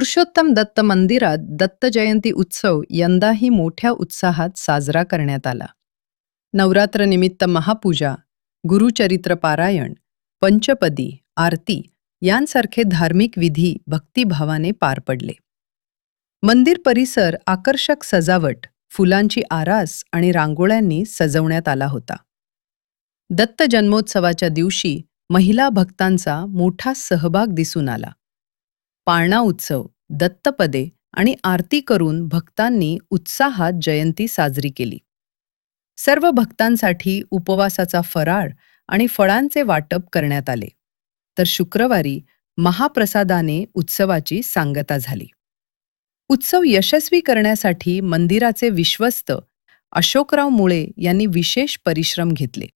पुरुषोत्तम दत्त मंदिरात दत्त जयंती उत्सव यंदाही मोठ्या उत्साहात साजरा करण्यात आला. नवरात्रनिमित्त महापूजा, गुरुचरित्र पारायण, पंचपदी, आरती यांसारखे धार्मिक विधी भक्तिभावाने पार पडले. मंदिर परिसर आकर्षक सजावट, फुलांची आरास आणि रांगोळ्यांनी सजवण्यात आला होता. दत्त जन्मोत्सवाच्या दिवशी महिला भक्तांचा मोठा सहभाग दिसून आला. पाळणा उत्सव, दत्तपदे आणि आरती करून भक्तांनी उत्साहात जयंती साजरी केली. सर्व भक्तांसाठी उपवासाचा फराळ आणि फळांचे वाटप करण्यात आले. तर शुक्रवारी महाप्रसादाने उत्सवाची सांगता झाली. उत्सव यशस्वी करण्यासाठी मंदिराचे विश्वस्त अशोकराव मुळे यांनी विशेष परिश्रम घेतले.